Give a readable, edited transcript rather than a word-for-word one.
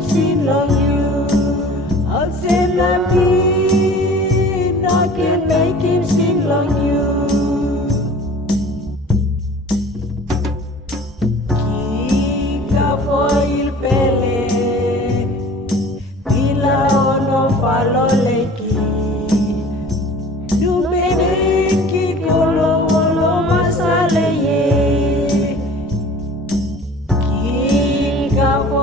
him sing long you. I'll say nothing, I can make him sing long you. Kato Ill Pe Ye, Bila ono falo leki. Dumeneki kolo olo masale ye. Kato